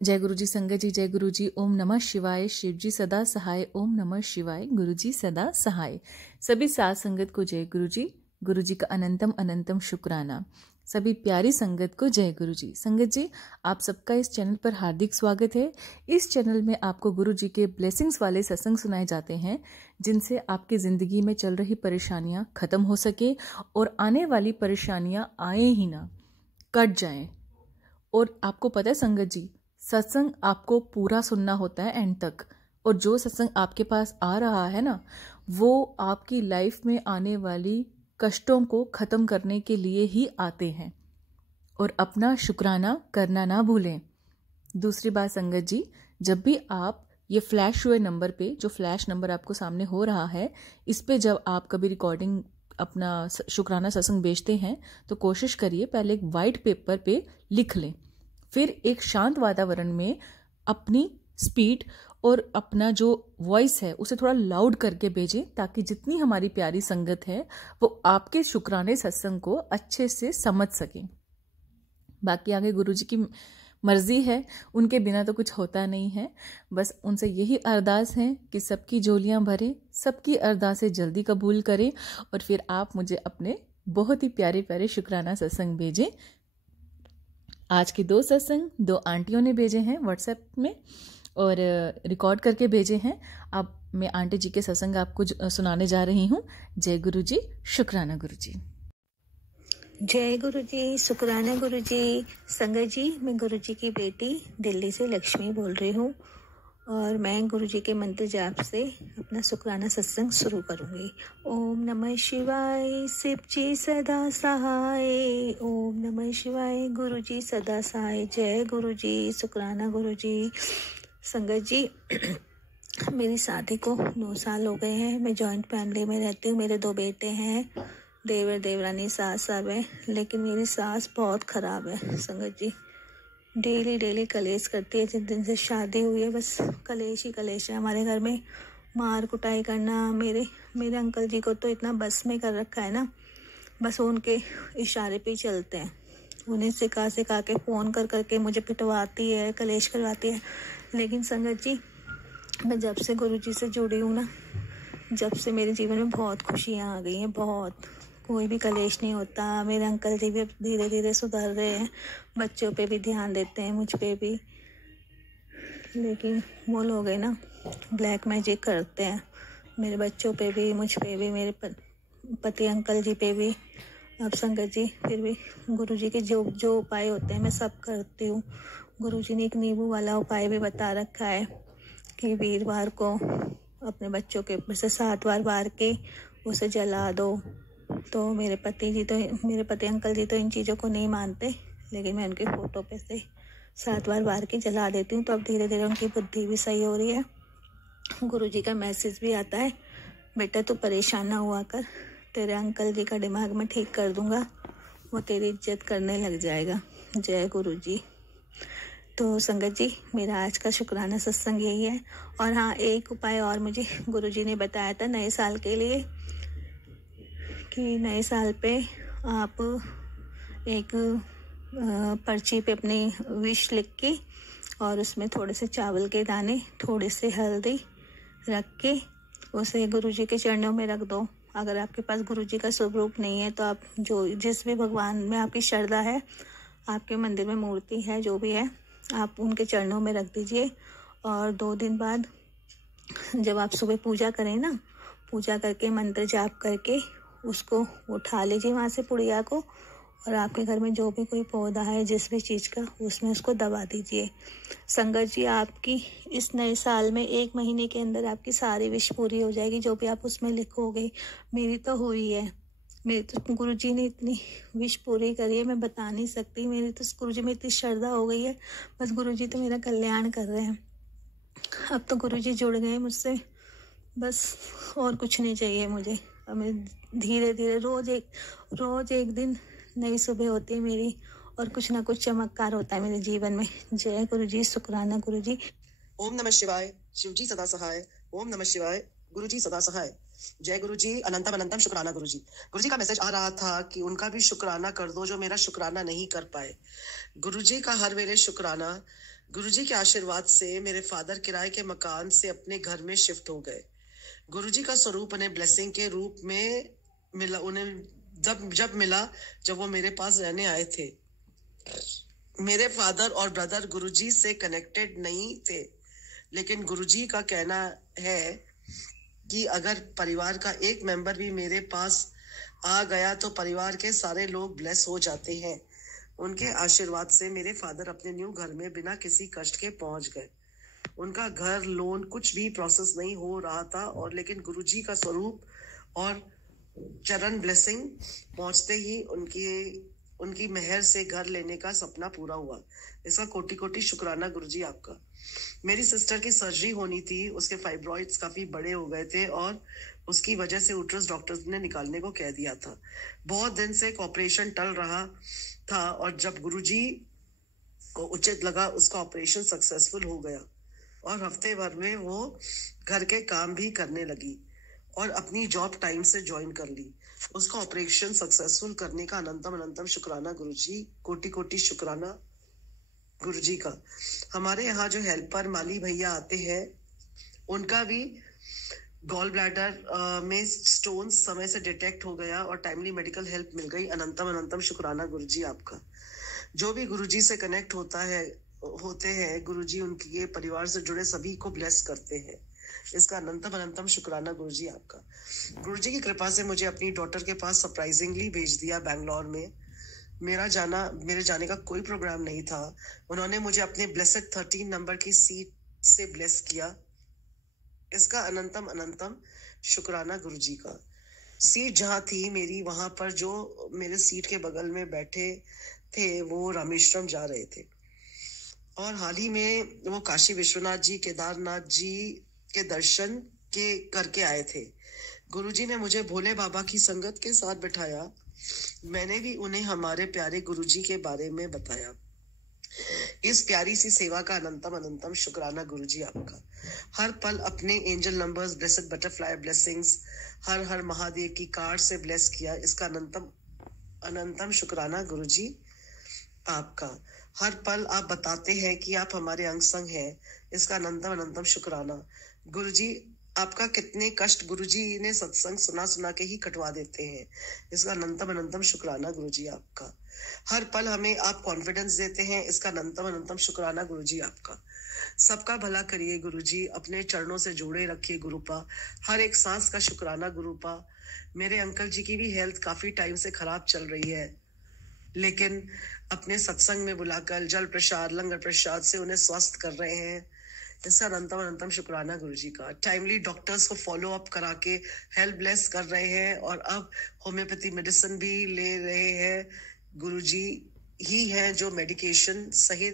जय गुरु जी। संगत जी, जय गुरु जी। ओम नमः शिवाय। शिव जी सदा सहाय। ओम नमः शिवाय। गुरु जी सदा सहाय। सभी साथ संगत को जय गुरु जी। गुरु जी का अनंतम अनंतम शुक्राना। सभी प्यारी संगत को जय गुरु जी। संगत जी, आप सबका इस चैनल पर हार्दिक स्वागत है। इस चैनल में आपको गुरु जी के ब्लेसिंग्स वाले सत्संग सुनाए जाते हैं, जिनसे आपकी जिंदगी में चल रही परेशानियां खत्म हो सके और आने वाली परेशानियां आए ही ना, कट जाएं। और आपको पता है संगत जी, सत्संग आपको पूरा सुनना होता है एंड तक। और जो सत्संग आपके पास आ रहा है ना, वो आपकी लाइफ में आने वाली कष्टों को खत्म करने के लिए ही आते हैं। और अपना शुक्राना करना ना भूलें। दूसरी बात संगत जी, जब भी आप ये फ्लैश हुए नंबर पे, जो फ्लैश नंबर आपको सामने हो रहा है, इस पे जब आप कभी रिकॉर्डिंग अपना शुक्राना सत्संग भेजते हैं तो कोशिश करिए पहले एक वाइट पेपर पे लिख लें, फिर एक शांत वातावरण में अपनी स्पीड और अपना जो वॉइस है उसे थोड़ा लाउड करके भेजें, ताकि जितनी हमारी प्यारी संगत है वो आपके शुक्राने सत्संग को अच्छे से समझ सकें। बाकी आगे गुरु जी की मर्जी है, उनके बिना तो कुछ होता नहीं है। बस उनसे यही अरदास है कि सबकी झोलियां भरे, सबकी अरदासें जल्दी कबूल करें और फिर आप मुझे अपने बहुत ही प्यारे प्यारे शुक्राना सत्संग भेजें। आज के 2 सत्संग 2 आंटियों ने भेजे हैं व्हाट्सएप में और रिकॉर्ड करके भेजे हैं। अब मैं आंटी जी के सत्संग आपको सुनाने जा रही हूँ। जय गुरु जी, शुक्राना गुरु जी। जय गुरु जी, शुक्राना गुरु जी। संगत जी, मैं गुरु जी की बेटी दिल्ली से लक्ष्मी बोल रही हूँ और मैं गुरु जी के मंत्र जाप से अपना शुक्राना सत्संग शुरू करूँगी। ओम नमः शिवाय, शिव जी सदा सहाय। ओम नमः शिवाय, गुरु जी सदा सहाय। जय गुरु जी, शुक्राना गुरु जी। संगत जी, मेरी शादी को 9 साल हो गए हैं। मैं जॉइंट फैमिली में रहती हूँ। मेरे 2 बेटे हैं, देवर देवरानी सास सब है, लेकिन मेरी सास बहुत ख़राब है। संगत जी, डेली कलेश करती है। जिस दिन से शादी हुई है बस कलेश ही कलेश है हमारे घर में। मार कुटाई करना। मेरे अंकल जी को तो इतना बस में कर रखा है ना, बस उनके इशारे पे ही चलते हैं। उन्हें सिखा के फ़ोन करके मुझे पिटवाती है, कलेश करवाती है। लेकिन संगत जी, मैं जब से गुरु जी से जुड़ी हूँ ना, जब से मेरे जीवन में बहुत खुशियाँ आ गई हैं। बहुत, कोई भी कलेश नहीं होता। मेरे अंकल जी भी धीरे धीरे सुधर रहे हैं, बच्चों पे भी ध्यान देते हैं, मुझ पे भी। लेकिन वो लोग है ना, ब्लैक मैजिक करते हैं मेरे बच्चों पे भी, मुझ पे भी, मेरे पति अंकल जी पे भी। अब संगत जी, फिर भी गुरु जी के जो उपाय होते हैं मैं सब करती हूँ। गुरु जी ने एक नींबू वाला उपाय भी बता रखा है कि वीरवार को अपने बच्चों के ऊपर से 7 बार वार के उसे जला दो। तो मेरे पति अंकल जी तो इन चीज़ों को नहीं मानते, लेकिन मैं उनके फ़ोटो पे से 7 बार वार के जला देती हूँ। तो अब धीरे धीरे उनकी बुद्धि भी सही हो रही है। गुरु जी का मैसेज भी आता है, बेटा तू परेशान ना हुआ कर, तेरे अंकल जी का दिमाग में ठीक कर दूंगा, वो तेरी इज्जत करने लग जाएगा। जय गुरु जी। तो संगत जी, मेरा आज का शुक्राना सत्संग यही है। और हाँ, एक उपाय और मुझे गुरु जी ने बताया था नए साल के लिए, कि नए साल पे आप एक पर्ची पे अपनी विश लिख के और उसमें थोड़े से चावल के दाने, थोड़े से हल्दी रख के उसे गुरु जी के चरणों में रख दो। अगर आपके पास गुरु जी का शुभ रूप नहीं है तो आप जिस भी भगवान में आपकी श्रद्धा है, आपके मंदिर में मूर्ति है, जो भी है, आप उनके चरणों में रख दीजिए। और 2 दिन बाद जब आप सुबह पूजा करें ना, पूजा करके मंत्र जाप करके उसको उठा लीजिए वहाँ से पुड़िया को, और आपके घर में जो भी कोई पौधा है जिस भी चीज़ का, उसमें उसको दबा दीजिए। संगत जी, आपकी इस नए साल में 1 महीने के अंदर आपकी सारी विश पूरी हो जाएगी, जो भी आप उसमें लिखोगे। मेरी तो हुई है, मेरी तो गुरु जी ने इतनी विश पूरी करी है, मैं बता नहीं सकती। मेरी तो गुरु जी में इतनी श्रद्धा हो गई है, बस गुरु जी तो मेरा कल्याण कर रहे हैं। अब तो गुरु जी जुड़ गए मुझसे, बस और कुछ नहीं चाहिए मुझे। अब मैं धीरे धीरे रोज एक दिन नई सुबह होती है मेरी, और कुछ ना कुछ चमत्कार होता है मेरे जीवन में। जय गुरु जी, शुक्राना गुरु जी। ओम नमः शिवाय, शिव जी सदा सहाय। ओम नमः शिवाय, गुरु जी सदा सहाय। जय गुरु जी, अनंतम अनंतम शुक्राना गुरु जी। गुरु जी का मैसेज आ रहा था कि उनका भी शुक्राना कर दो जो मेरा शुक्राना नहीं कर पाए। गुरु जी का हर वेले शुक्राना गुरुजी के आशीर्वाद से मेरे फादर किराए के मकान से अपने घर में शिफ्ट हो गए। गुरुजी का स्वरूप उन्हें ब्लेसिंग के रूप में मिला, उन्हें जब मिला जब वो मेरे पास रहने आए थे। मेरे फादर और ब्रदर गुरुजी से कनेक्टेड नहीं थे, लेकिन गुरुजी का कहना है कि अगर परिवार का एक मेंबर भी मेरे पास आ गया तो परिवार के सारे लोग ब्लेस हो जाते हैं। उनके आशीर्वाद से मेरे फादर अपने न्यू घर में बिना किसी कष्ट के पहुंच गए। उनका घर लोन कुछ भी प्रोसेस नहीं हो रहा था, और लेकिन गुरुजी का स्वरूप और चरण ब्लेसिंग पहुंचते ही उनकी मेहर से घर लेने का सपना पूरा हुआ। इसका कोटि कोटि शुक्राना गुरुजी आपका। मेरी सिस्टर की सर्जरी होनी थी, उसके फाइब्रॉइड्स काफी बड़े हो गए थे और उसकी वजह से उटरस डॉक्टर्स ने निकालने को कह दिया था। बहुत दिन से ऑपरेशन टल रहा था, और जब गुरुजी को उचित लगा उसका ऑपरेशन सक्सेसफुल हो गया और हफ्ते भर में वो घर के काम भी करने लगी और अपनी जॉब टाइम से ज्वाइन कर ली। उसका ऑपरेशन सक्सेसफुल करने का अनंतम अनंतम शुक्राना गुरुजी, कोटि कोटि शुक्राना गुरुजी का। हमारे यहाँ जो हेल्पर माली भैया आते हैं, उनका भी गॉल ब्लैडर में स्टोन समय से डिटेक्ट हो गया और टाइमली मेडिकल हेल्प मिल गई। अनंतम अनंतम शुक्राना गुरुजी आपका। जो भी गुरुजी से कनेक्ट होते हैं गुरुजी उनके परिवार से जुड़े सभी को ब्लेस करते हैं। इसका अनंतम अनंतम शुक्राना गुरुजी आपका। गुरुजी की कृपा से मुझे अपनी डॉटर के पास सरप्राइजिंगली भेज दिया बैंगलोर में। मेरे जाने का कोई प्रोग्राम नहीं था। उन्होंने मुझे अपने ब्लेसेड 13 नंबर की सीट से ब्लेस किया। इसका अनंतम अनंतम शुक्राना गुरुजी का। सीट जहाँ थी मेरी, वहां पर जो मेरे सीट के बगल में बैठे थे वो रामेश्वरम जा रहे थे, और हाल ही में वो काशी विश्वनाथ जी, केदारनाथ जी के दर्शन करके आए थे। गुरुजी ने मुझे भोले बाबा की संगत के साथ बिठाया। मैंने भी उन्हें हमारे प्यारे गुरुजी के बारे में बताया। इस प्यारी सी सेवा का अनंतम अनंतम शुक्राना गुरुजी आपका। हर पल अपने angel numbers, blessed butterfly blessings, हर हर महादेव की कार्ड से ब्लेस किया। इसका अनंतम अनंतम शुक्राना गुरुजी आपका। हर पल आप बताते हैं कि आप हमारे अंग संग हैं। इसका अनंतम अनंतम शुक्राना गुरुजी आपका। कितने कष्ट गुरुजी ने सत्संग सुना के ही कटवा देते हैं। इसका अनंतम अनंतम शुक्राना गुरुजी आपका। हर पल हमें आप कॉन्फिडेंस देते हैं। इसका अनंतम अनंतम शुक्राना गुरुजी आपका। सबका भला करिए गुरुजी, अपने चरणों से जोड़े रखिए गुरुपा। हर एक सांस का शुक्राना गुरुपा। मेरे अंकल जी की भी हेल्थ काफी टाइम से खराब चल रही है, लेकिन अपने सत्संग में बुलाकर जल प्रसाद, लंगर प्रसाद से उन्हें स्वस्थ कर रहे हैं। इसका अनंतम अनंतम शुक्राना गुरुजी का। टाइमली डॉक्टर्स को फॉलो अप करा के हेल्प ब्लेस कर रहे हैं, और अब होम्योपैथी मेडिसिन भी ले रहे हैं। गुरुजी ही हैं जो मेडिकेशन सही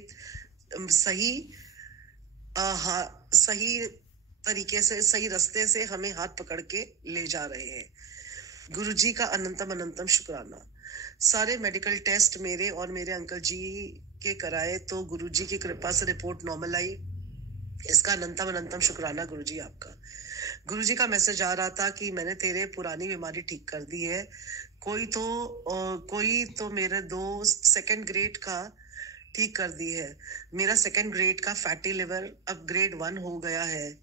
तरीके से, सही रास्ते से हमें हाथ पकड़ के ले जा रहे हैं। गुरुजी का अनंतम अनंतम शुक्राना। सारे मेडिकल टेस्ट मेरे और मेरे अंकल जी के कराए तो गुरुजी की कृपा से रिपोर्ट नॉर्मल आई। इसका अनंतम अनंतम शुक्राना गुरुजी आपका। गुरुजी का मैसेज आ रहा था कि मैंने तेरे पुरानी बीमारी ठीक कर दी है। कोई तो मेरे दोस्त 2nd ग्रेड का ठीक कर दी है। मेरा 2nd ग्रेड का फैटी लिवर अब ग्रेड 1 हो गया है।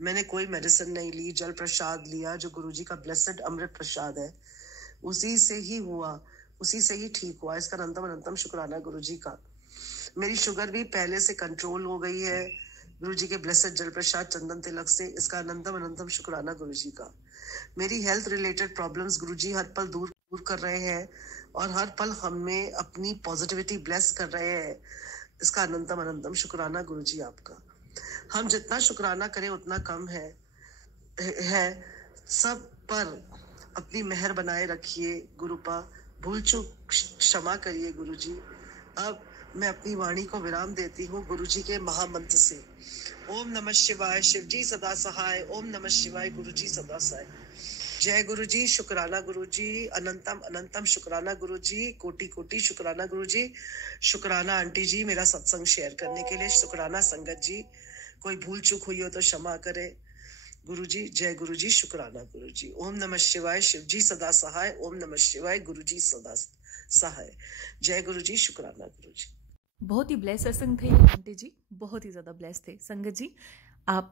मैंने कोई मेडिसिन नहीं ली, जल प्रसाद लिया जो गुरुजी का ब्लेसेड अमृत प्रसाद है, उसी से ही ठीक हुआ। इसका अनंतम अनंतम शुक्राना गुरुजी का। मेरी शुगर भी पहले से कंट्रोल हो गई है गुरुजी के ब्लेसेड जल प्रसाद चंदन तिलक से। इसका अनंतम अनंतम शुक्राना गुरुजी का। मेरी हेल्थ रिलेटेड प्रॉब्लम्स गुरुजी हर पल दूर कर रहे हैं, और हर पल हमें अपनी पॉजिटिविटी ब्लेस कर रहे हैं। इसका अनंतम अनंतम शुक्राना गुरुजी आपका। हम जितना शुक्राना करें उतना कम है। सब पर अपनी मेहर बनाए रखिए गुरुपा। भूल चूक क्षमा करिए गुरुजी। अब मैं अपनी वाणी को विराम देती हूँ गुरुजी के महामंत्र से। ओम नमः शिवाय, शिवजी सदा सहाय। ओम नमः शिवाय, गुरुजी सदा सहाय। जय गुरुजी, शुक्राना गुरुजी, अनंतम अनंतम शुक्राना गुरुजी, कोटि कोटि शुक्राना गुरुजी। शुक्राना आंटी जी मेरा सत्संग शेयर करने के लिए। शुक्राना संगत जी, कोई भूल चूक हुई हो तो क्षमा करे गुरुजी। जय गुरुजी, शुक्राना गुरुजी। ओम नमः शिवाय, शिवजी सदा सहाय। ओम नमः शिवाय, गुरुजी सदा सहाय। जय गुरुजी, शुक्राना गुरुजी। बहुत ही ब्लेस सत्संग थे आंटी जी, बहुत ही ज़्यादा ब्लेस्ड थे। संगत जी, आप